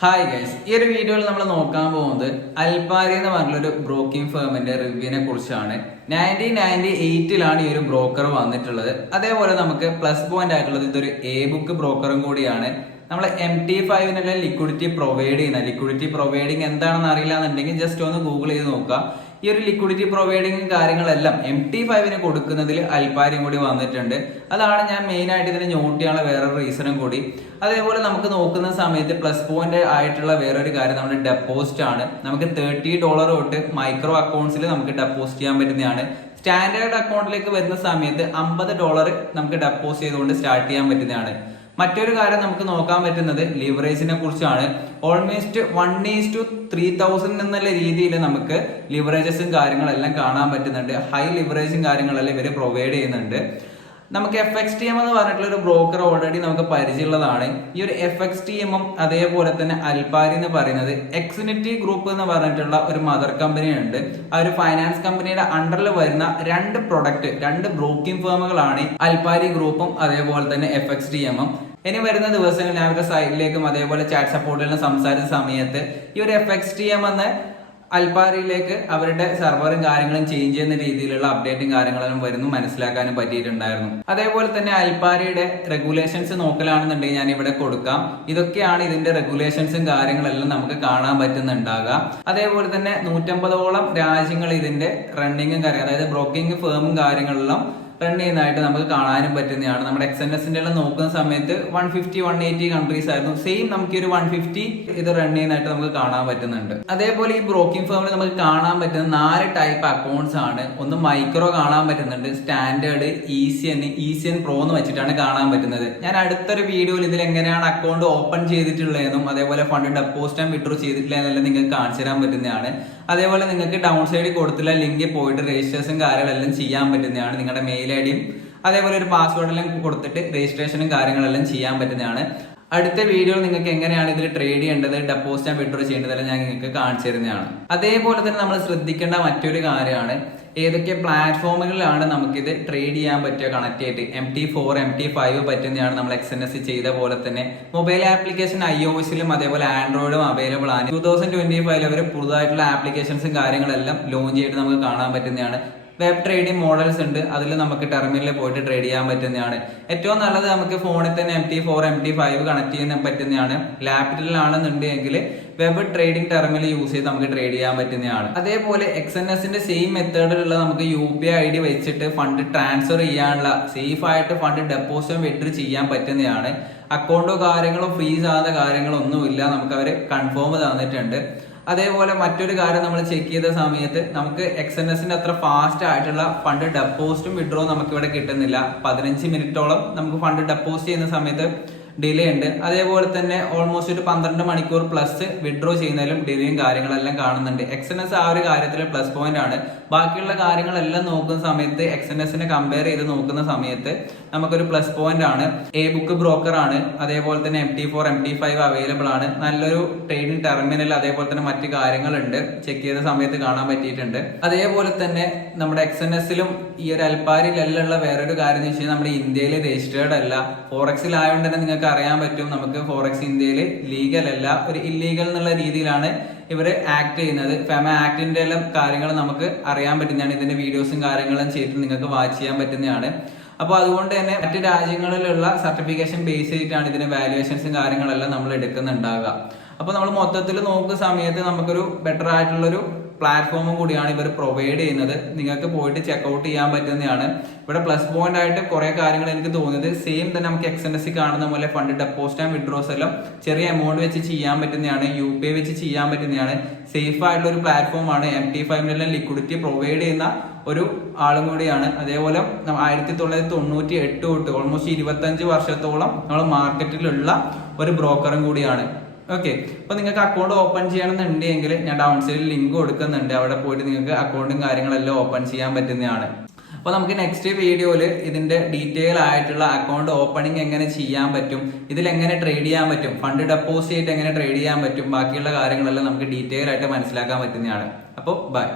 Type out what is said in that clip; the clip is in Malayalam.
ഹായ് ഗൈസ്, ഈ ഒരു വീഡിയോയിൽ നമ്മൾ നോക്കാൻ പോകുന്നത് അൽപാരി എന്ന് പറഞ്ഞൊരു ബ്രോക്കിംഗ് ഫേമിന്റെ റിവ്യൂവിനെ കുറിച്ചാണ്. 1998 ഈ ഒരു ബ്രോക്കർ വന്നിട്ടുള്ളത്. അതേപോലെ നമുക്ക് പ്ലസ് പോയിന്റ് ആയിട്ടുള്ളത് ഇതൊരു ബുക്ക് ബ്രോക്കറും കൂടിയാണ്. നമ്മൾ MT5 ലിക്വിഡിറ്റി പ്രൊവൈഡിങ് എന്താണെന്ന് അറിയില്ല എന്നുണ്ടെങ്കിൽ ജസ്റ്റ് ഒന്ന് ഗൂഗിൾ ചെയ്ത് നോക്കുക. ഈ ഒരു ലിക്വിഡിറ്റി പ്രൊവൈഡിങ് കാര്യങ്ങളെല്ലാം MT5 കൊടുക്കുന്നതിൽ അൽപാരിയും കൂടി വന്നിട്ടുണ്ട്. അതാണ് ഞാൻ മെയിൻ ആയിട്ട് ഇതിനെ നോട്ട് ചെയ്യാനുള്ള വേറൊരു റീസണും കൂടി. അതേപോലെ നമുക്ക് നോക്കുന്ന സമയത്ത് പ്ലസ് പോയിന്റ് ആയിട്ടുള്ള വേറൊരു കാര്യം നമ്മുടെ ഡെപ്പോസിറ്റ് ആണ്. നമുക്ക് $30 തൊട്ട് മൈക്രോ അക്കൗണ്ട്സിൽ നമുക്ക് ഡെപ്പോസിറ്റ് ചെയ്യാൻ പറ്റുന്നതാണ്. സ്റ്റാൻഡേർഡ് അക്കൗണ്ടിലേക്ക് വരുന്ന സമയത്ത് $50 നമുക്ക് ഡെപ്പോസിറ്റ് ചെയ്തുകൊണ്ട് സ്റ്റാർട്ട് ചെയ്യാൻ പറ്റുന്നതാണ്. മറ്റൊരു കാര്യം നമുക്ക് നോക്കാൻ പറ്റുന്നത് ലിവറേജിനെ കുറിച്ചാണ്. ഓൾമോസ്റ്റ് 1:3000 എന്നുള്ള രീതിയിൽ നമുക്ക് ലിവറേജസും കാര്യങ്ങളെല്ലാം കാണാൻ പറ്റുന്നുണ്ട്. ഹൈ ലിവറേജും കാര്യങ്ങളെല്ലാം ഇവർ പ്രൊവൈഡ് ചെയ്യുന്നുണ്ട്. നമുക്ക് FXTM എന്ന് പറഞ്ഞിട്ടുള്ള ഒരു ബ്രോക്കർ ഓൾറെഡി നമുക്ക് പരിചയമുള്ളതാണ്. ഈ ഒരു FXTM അതേപോലെ തന്നെ അൽപാരി എന്ന് പറയുന്നത് എക്സിനിറ്റി ഗ്രൂപ്പ് എന്ന് പറഞ്ഞിട്ടുള്ള ഒരു മദർ കമ്പനി ഉണ്ട്. ആ ഒരു ഫൈനാൻസ് കമ്പനിയുടെ അണ്ടറിൽ വരുന്ന രണ്ട് ബ്രോക്കിംഗ് ഫേമുകളാണ് അൽപാരി ഗ്രൂപ്പും അതേപോലെ തന്നെ FXTM. ഇനി വരുന്ന ദിവസങ്ങളിൽ ഞാൻ അവരുടെ സൈറ്റിലേക്കും അതേപോലെ ചാറ്റ് സപ്പോർട്ടിലും സംസാരിച്ച സമയത്ത് ഈ ഒരു FXTM അൽപാരിയിലേക്ക് അവരുടെ സെർവറും കാര്യങ്ങളും ചേഞ്ച് ചെയ്യുന്ന രീതിയിലുള്ള അപ്ഡേറ്റും കാര്യങ്ങളും വരുന്നു മനസ്സിലാക്കാനും പറ്റിയിട്ടുണ്ടായിരുന്നു. അതേപോലെ തന്നെ അൽപാരിയുടെ റെഗുലേഷൻസ് നോക്കലാണെന്നുണ്ടെങ്കിൽ ഞാൻ ഇവിടെ കൊടുക്കാം. ഇതൊക്കെയാണ് ഇതിന്റെ റെഗുലേഷൻസും കാര്യങ്ങളെല്ലാം നമുക്ക് കാണാൻ പറ്റുന്നുണ്ടാകുക. അതേപോലെ തന്നെ 150ഓളം രാജ്യങ്ങൾ ഇതിന്റെ റണ്ണിങ്ങും കാര്യം, അതായത് ബ്രോക്കിംഗ് ഫേമും കാര്യങ്ങളെല്ലാം റൺ ചെയ്യുന്നതായിട്ട് നമുക്ക് കാണാനും പറ്റുന്നതാണ്. നമ്മുടെ XNSന്റെ എല്ലാം നോക്കുന്ന സമയത്ത് 150-180 കൺട്രീസ് ആയിരുന്നു. സെയിം നമുക്ക് ഒരു 150 ഇത് റൺ ചെയ്യുന്നതായിട്ട് നമുക്ക് കാണാൻ പറ്റുന്നുണ്ട്. അതേപോലെ ഈ ബ്രോക്കിംഗ് ഫേമിൽ നമുക്ക് കാണാൻ പറ്റുന്ന 4 ടൈപ്പ് അക്കൗണ്ട്സ് ആണ്. ഒന്ന് മൈക്രോ കാണാൻ പറ്റുന്നുണ്ട്, സ്റ്റാൻഡേർഡ്, ECN പ്രോ എന്ന് വെച്ചിട്ടാണ് കാണാൻ പറ്റുന്നത്. ഞാൻ അടുത്തൊരു വീഡിയോയിൽ ഇതിൽ എങ്ങനെയാണ് അക്കൗണ്ട് ഓപ്പൺ ചെയ്തിട്ടുള്ളതെന്നും അതേപോലെ ഫണ്ട് ഡെപ്പോസിറ്റ് ആൻഡ് വിഡ്രോ ചെയ്തിട്ടില്ല എന്നെല്ലാം നിങ്ങൾക്ക് കാണിച്ചു തരാൻ പറ്റുന്നതാണ്. അതേപോലെ നിങ്ങൾക്ക് ഡൗൺ സൈഡിൽ കൊടുത്തുള്ള ലിങ്കിൽ പോയിട്ട് രജിസ്ട്രേഷൻ കാര്യങ്ങളെല്ലാം ചെയ്യാൻ പറ്റുന്നതാണ്. നിങ്ങളുടെ മെയിൽ ഐഡിയും അതേപോലെ ഒരു പാസ്വേഡെല്ലാം കൊടുത്തിട്ട് രജിസ്ട്രേഷനും കാര്യങ്ങളെല്ലാം ചെയ്യാൻ പറ്റുന്നതാണ്. അടുത്ത വീഡിയോയിൽ നിങ്ങൾക്ക് എങ്ങനെയാണ് ഇതിൽ ട്രേഡ് ചെയ്യേണ്ടത്, ഡെപ്പോസിറ്റ് ആൻഡ് വിഡ്രോ ചെയ്യേണ്ടതെല്ലാം ഞാൻ നിങ്ങൾക്ക് കാണിച്ചു തരുന്നതാണ്. അതേപോലെ തന്നെ നമ്മൾ ശ്രദ്ധിക്കേണ്ട മറ്റൊരു കാര്യമാണ് ഏതൊക്കെ പ്ലാറ്റ്ഫോമുകളിലാണ് നമുക്കിത് ട്രേഡ് ചെയ്യാൻ പറ്റുക കണക്ട് ചെയ്തിട്ട്. MT4, MT5 പറ്റുന്നതാണ്. നമ്മൾ XNS ചെയ്ത പോലെ തന്നെ മൊബൈൽ ആപ്ലിക്കേഷൻ iOSലും അതേപോലെ ആൻഡ്രോയിഡും അവൈലബിൾ ആണ്. 2025 അവർ പുതുതായിട്ടുള്ള ആപ്ലിക്കേഷൻസും കാര്യങ്ങളെല്ലാം ലോഞ്ച് ചെയ്തിട്ട് നമുക്ക് കാണാൻ പറ്റുന്നതാണ്. വെബ് ട്രേഡിംഗ് മോഡൽസ് ഉണ്ട്, അതിൽ നമുക്ക് ടെർമിനലിൽ പോയിട്ട് ട്രേഡ് ചെയ്യാൻ പറ്റുന്നതാണ്. ഏറ്റവും നല്ലത് നമുക്ക് ഫോണിൽ തന്നെ MT4, MT5 കണക്ട് ചെയ്യാൻ പറ്റുന്നതാണ്. ലാപ്ടോപ്പിലാണെന്നുണ്ടെങ്കിൽ വെബ് ട്രേഡിംഗ് ടെർമിനൽ യൂസ് ചെയ്ത് നമുക്ക് ട്രേഡ് ചെയ്യാൻ പറ്റുന്നതാണ്. അതേപോലെ XNSന്റെ സെയിം മെത്തേഡിലുള്ള നമുക്ക് UPI ID വെച്ചിട്ട് ഫണ്ട് ട്രാൻസ്ഫർ ചെയ്യാനുള്ള സേഫ് ആയിട്ട് ഫണ്ട് ഡെപ്പോസിറ്റ് വിഡ്രോ ചെയ്യാൻ പറ്റുന്നതാണ്. അക്കൗണ്ടോ കാര്യങ്ങളോ ഫ്രീസ് ആകാത്ത കാര്യങ്ങളോ ഒന്നുമില്ല, നമുക്ക് അവർ കൺഫേം തന്നിട്ടുണ്ട്. അതേപോലെ മറ്റൊരു കാര്യം നമ്മൾ ചെക്ക് ചെയ്ത സമയത്ത് നമുക്ക് XNSന്റെ അത്ര ഫാസ്റ്റ് ആയിട്ടുള്ള ഫണ്ട് ഡെപ്പോസിറ്റും വിഡ്രോ നമുക്ക് ഇവിടെ കിട്ടുന്നില്ല. 15 മിനിറ്റോളം നമുക്ക് ഫണ്ട് ഡെപ്പോസിറ്റ് ചെയ്യുന്ന സമയത്ത് ഡിലേ ഉണ്ട്. അതേപോലെ തന്നെ ഓൾമോസ്റ്റ് ഒരു 12 മണിക്കൂർ പ്ലസ് വിഡ്രോ ചെയ്യുന്നതിലും ഡിലേയും കാര്യങ്ങളെല്ലാം കാണുന്നുണ്ട്. XNS ആ ഒരു കാര്യത്തിൽ പ്ലസ് പോയിന്റ് ആണ്. ബാക്കിയുള്ള കാര്യങ്ങളെല്ലാം നോക്കുന്ന സമയത്ത് XNSനെ കമ്പയർ ചെയ്ത് നോക്കുന്ന സമയത്ത് നമുക്കൊരു പ്ലസ് പോയിന്റ് ആണ്. ബുക്ക് ബ്രോക്കർ ആണ്. അതേപോലെ തന്നെ MT4, MT5 അവൈലബിൾ ആണ്. നല്ലൊരു ട്രേഡിംഗ് ടെർമിനൽ അതേപോലെ തന്നെ മറ്റു കാര്യങ്ങളുണ്ട്, ചെക്ക് ചെയ്ത സമയത്ത് കാണാൻ പറ്റിയിട്ടുണ്ട്. അതേപോലെ തന്നെ നമ്മുടെ XNSലും ഈ ഒരു അൽപാരിയിലുള്ള വേറൊരു കാര്യം എന്ന് വെച്ച് കഴിഞ്ഞാൽ നമ്മുടെ ഇന്ത്യയിൽ രജിസ്റ്റേർഡ് അല്ല. ഫോറക്സിലായതുകൊണ്ട് തന്നെ നിങ്ങൾക്ക് അറിയാൻ പറ്റും, നമുക്ക് ഫോറക്സ് ഇന്ത്യയിൽ ലീഗൽ അല്ല, ഒരു ഇല്ലീഗൽ എന്നുള്ള രീതിയിലാണ് ഇവര് ആക്ട് ചെയ്യുന്നത്. ഫെമ ആക്ടിന്റെ എല്ലാം കാര്യങ്ങൾ നമുക്ക് അറിയാൻ പറ്റുന്നതാണ്. ഇതിന്റെ വീഡിയോസും കാര്യങ്ങളും ചെയ്തിട്ട് നിങ്ങൾക്ക് വാച്ച് ചെയ്യാൻ പറ്റുന്നതാണ്. അപ്പോൾ അതുകൊണ്ട് തന്നെ മറ്റു രാജ്യങ്ങളിലുള്ള സർട്ടിഫിക്കേഷൻ ബേസ് ചെയ്തിട്ടാണ് ഇതിന്റെ വാല്യുവേഷൻസും കാര്യങ്ങളെല്ലാം നമ്മൾ എടുക്കുന്നുണ്ടാകുക. അപ്പോൾ നമ്മൾ മൊത്തത്തിൽ നോക്കുന്ന സമയത്ത് നമുക്കൊരു ബെറ്റർ ആയിട്ടുള്ളൊരു പ്ലാറ്റ്ഫോമും കൂടിയാണ് ഇവർ പ്രൊവൈഡ് ചെയ്യുന്നത്. നിങ്ങൾക്ക് പോയിട്ട് ചെക്കൗട്ട് ചെയ്യാൻ പറ്റുന്നതാണ്. ഇവിടെ പ്ലസ് പോയിന്റ് ആയിട്ട് കുറെ കാര്യങ്ങൾ എനിക്ക് തോന്നിയത് സെയിം തന്നെ നമുക്ക് XNS കാണുന്ന പോലെ ഫണ്ട് ഡെപ്പോസിറ്റ് ആൻഡ് വിഡ്രോസ് എല്ലാം ചെറിയ എമൗണ്ട് വെച്ച് ചെയ്യാൻ പറ്റുന്നതാണ്, UPI വെച്ച് ചെയ്യാൻ പറ്റുന്നതാണ്. സേഫ് ആയിട്ടുള്ള ഒരു പ്ലാറ്റ്ഫോമാണ്. MT5 ലിക്വിഡിറ്റി പ്രൊവൈഡ് ചെയ്യുന്ന ഒരു ആളും കൂടിയാണ്. അതേപോലെ 1998 തൊട്ട് ഓൾമോസ്റ്റ് 25 വർഷത്തോളം നമ്മൾ മാർക്കറ്റിലുള്ള ഒരു ബ്രോക്കറും കൂടിയാണ്. ഓക്കെ, അപ്പൊ നിങ്ങൾക്ക് അക്കൗണ്ട് ഓപ്പൺ ചെയ്യണമെന്നുണ്ടെങ്കിൽ ഞാൻ ഡൗൺ സൈഡിൽ ലിങ്ക് കൊടുക്കുന്നുണ്ട്. അവിടെ പോയിട്ട് നിങ്ങൾക്ക് അക്കൗണ്ടും കാര്യങ്ങളെല്ലാം ഓപ്പൺ ചെയ്യാൻ പറ്റുന്നതാണ്. അപ്പൊ നമുക്ക് നെക്സ്റ്റ് വീഡിയോയിൽ ഇതിന്റെ ഡീറ്റെയിൽ ആയിട്ടുള്ള അക്കൗണ്ട് ഓപ്പണിംഗ് എങ്ങനെ ചെയ്യാൻ പറ്റും, ഇതിൽ എങ്ങനെ ട്രേഡ് ചെയ്യാൻ പറ്റും, ഫണ്ട് ഡെപ്പോസിറ്റ് എങ്ങനെ ട്രേഡ് ചെയ്യാൻ പറ്റും, ബാക്കിയുള്ള കാര്യങ്ങളെല്ലാം നമുക്ക് ഡീറ്റെയിൽ ആയിട്ട് മനസ്സിലാക്കാൻ പറ്റുന്നതാണ്. അപ്പോൾ ബൈ.